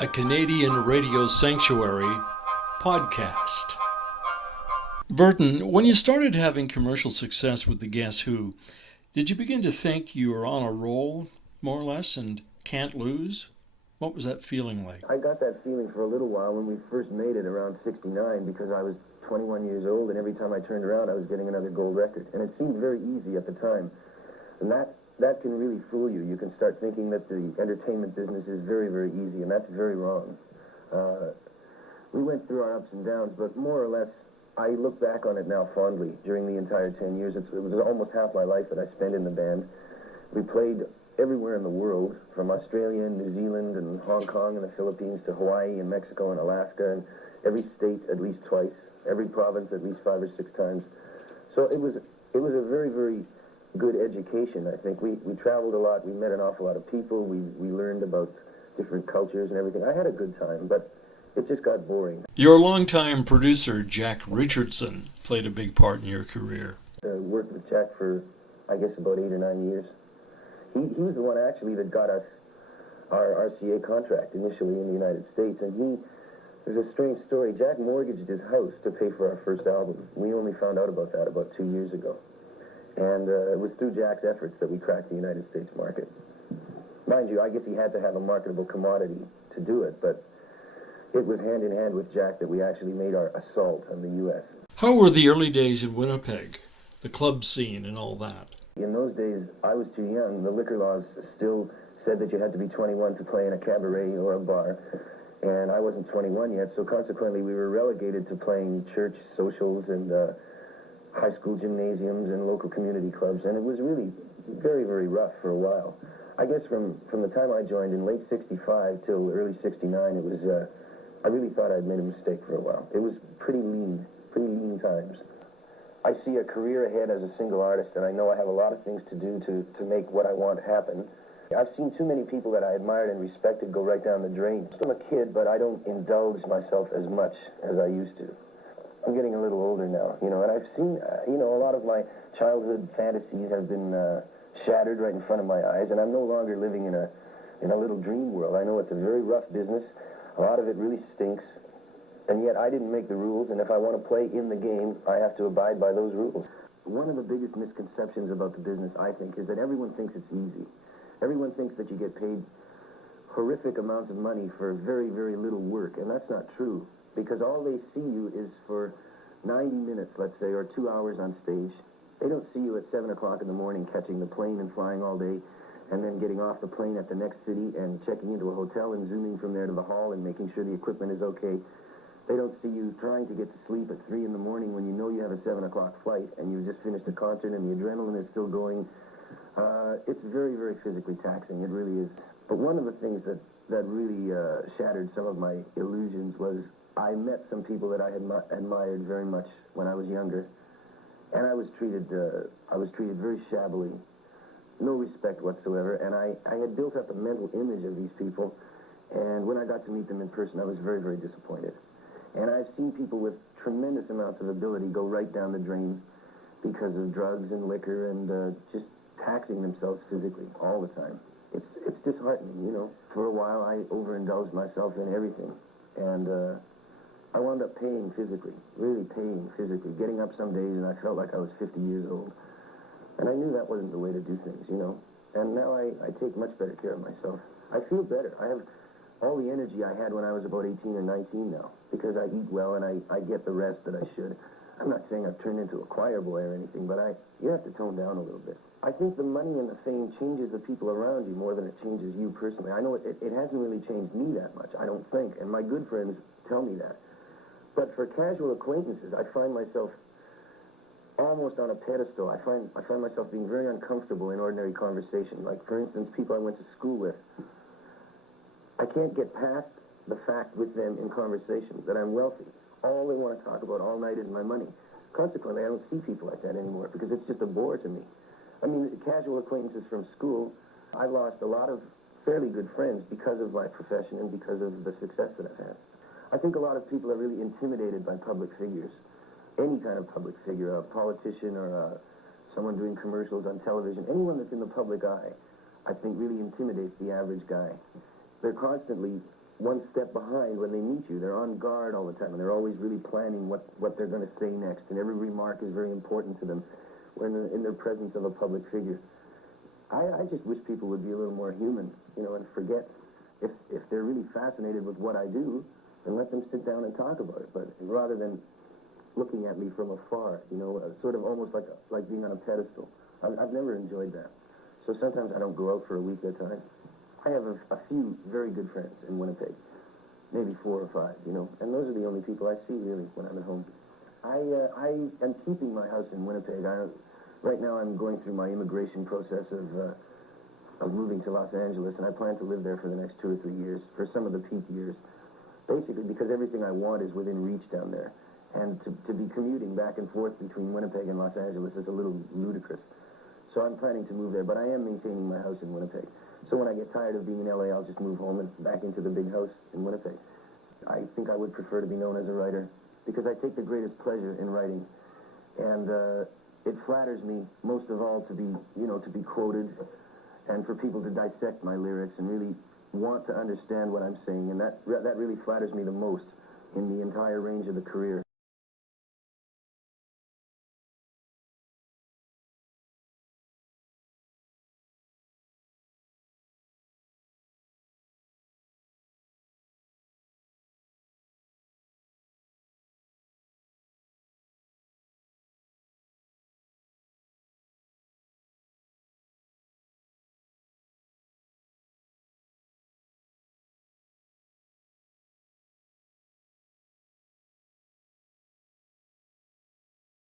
a Canadian radio sanctuary podcast. Burton, when you started having commercial success with the Guess Who, did you begin to think you were on a roll, more or less, and can't lose? What was that feeling like? I got that feeling for a little while when we first made it around 69 because I was 21 years old and every time I turned around I was getting another gold record. And it seemed very easy at the time. And that can really fool you. You can start thinking that the entertainment business is very, very easy, and that's very wrong. We went through our ups and downs, but more or less, I look back on it now fondly during the entire 10 years. It was almost half my life that I spent in the band. We played everywhere in the world, from Australia and New Zealand and Hong Kong and the Philippines to Hawaii and Mexico and Alaska, and every state at least twice, every province at least 5 or 6 times. So it was a very, very good education, I think. We traveled a lot. We met an awful lot of people. We learned about different cultures and everything. I had a good time, but it just got boring. Your longtime producer, Jack Richardson, played a big part in your career. Worked with Jack for, I guess, about 8 or 9 years. He was the one, actually, that got us our RCA contract initially in the United States, and there's a strange story. Jack mortgaged his house to pay for our first album. We only found out about that about 2 years ago. And it was through Jack's efforts that we cracked the United States market. Mind you, I guess he had to have a marketable commodity to do it, but it was hand in hand with Jack that we actually made our assault on the U.S. How were the early days in Winnipeg, the club scene and all that? In those days, I was too young. The liquor laws still said that you had to be 21 to play in a cabaret or a bar, and I wasn't 21 yet, so consequently we were relegated to playing church socials and high school gymnasiums and local community clubs, and it was really very, very rough for a while. I guess from the time I joined in late 65 till early 69, it was, I really thought I'd made a mistake for a while. It was pretty lean times. I see a career ahead as a single artist, and I know I have a lot of things to do to make what I want happen. I've seen too many people that I admired and respected go right down the drain. I'm still a kid, but I don't indulge myself as much as I used to. I'm getting a little older now, and I've seen, a lot of my childhood fantasies have been shattered right in front of my eyes, and I'm no longer living in a little dream world. I know it's a very rough business. A lot of it really stinks, and yet I didn't make the rules, and if I want to play in the game, I have to abide by those rules. One of the biggest misconceptions about the business, I think, is that everyone thinks it's easy. Everyone thinks that you get paid horrific amounts of money for very, very little work, and that's not true. Because all they see you is for 90 minutes, let's say, or 2 hours on stage. They don't see you at 7 o'clock in the morning catching the plane and flying all day, and then getting off the plane at the next city and checking into a hotel and zooming from there to the hall and making sure the equipment is okay. They don't see you trying to get to sleep at 3 in the morning when you know you have a 7 o'clock flight and you just finished a concert and the adrenaline is still going. It's very, very physically taxing. It really is. But one of the things that really shattered some of my illusions was I met some people that I had admired very much when I was younger, and I was treated very shabbily, no respect whatsoever, and I had built up a mental image of these people, and when I got to meet them in person, I was very, very disappointed. And I've seen people with tremendous amounts of ability go right down the drain because of drugs and liquor and just taxing themselves physically all the time. It's disheartening, For a while, I overindulged myself in everything, and I wound up paying physically, really paying physically, getting up some days and I felt like I was 50 years old. And I knew that wasn't the way to do things, And now I take much better care of myself. I feel better. I have all the energy I had when I was about 18 or 19 now, because I eat well and I get the rest that I should. I'm not saying I've turned into a choir boy or anything, but you have to tone down a little bit. I think the money and the fame changes the people around you more than it changes you personally. I know it hasn't really changed me that much, I don't think, and my good friends tell me that. But for casual acquaintances, I find myself almost on a pedestal. I find myself being very uncomfortable in ordinary conversation. Like, for instance, people I went to school with. I can't get past the fact with them in conversation that I'm wealthy. All they want to talk about all night is my money. Consequently, I don't see people like that anymore because it's just a bore to me. I mean, casual acquaintances from school, I lost a lot of fairly good friends because of my profession and because of the success that I've had. I think a lot of people are really intimidated by public figures. Any kind of public figure, a politician or someone doing commercials on television, anyone that's in the public eye, I think really intimidates the average guy. They're constantly one step behind when they meet you. They're on guard all the time, and they're always really planning what they're going to say next, and every remark is very important to them when in their presence of a public figure. I just wish people would be a little more human, and forget, if they're really fascinated with what I do, then let them sit down and talk about it, but rather than looking at me from afar, sort of almost like being on a pedestal. I've never enjoyed that. So sometimes I don't go out for a week at a time. I have a few very good friends in Winnipeg, maybe 4 or 5, and those are the only people I see, really, when I'm at home. I am keeping my house in Winnipeg. Right now I'm going through my immigration process of moving to Los Angeles, and I plan to live there for the next 2 or 3 years, for some of the peak years, basically because everything I want is within reach down there. And to be commuting back and forth between Winnipeg and Los Angeles is a little ludicrous. So I'm planning to move there, but I am maintaining my house in Winnipeg. So when I get tired of being in LA, I'll just move home and back into the big house in Winnipeg. I think I would prefer to be known as a writer because I take the greatest pleasure in writing. And it flatters me most of all to be quoted and for people to dissect my lyrics and really want to understand what I'm saying. And that really flatters me the most in the entire range of the career.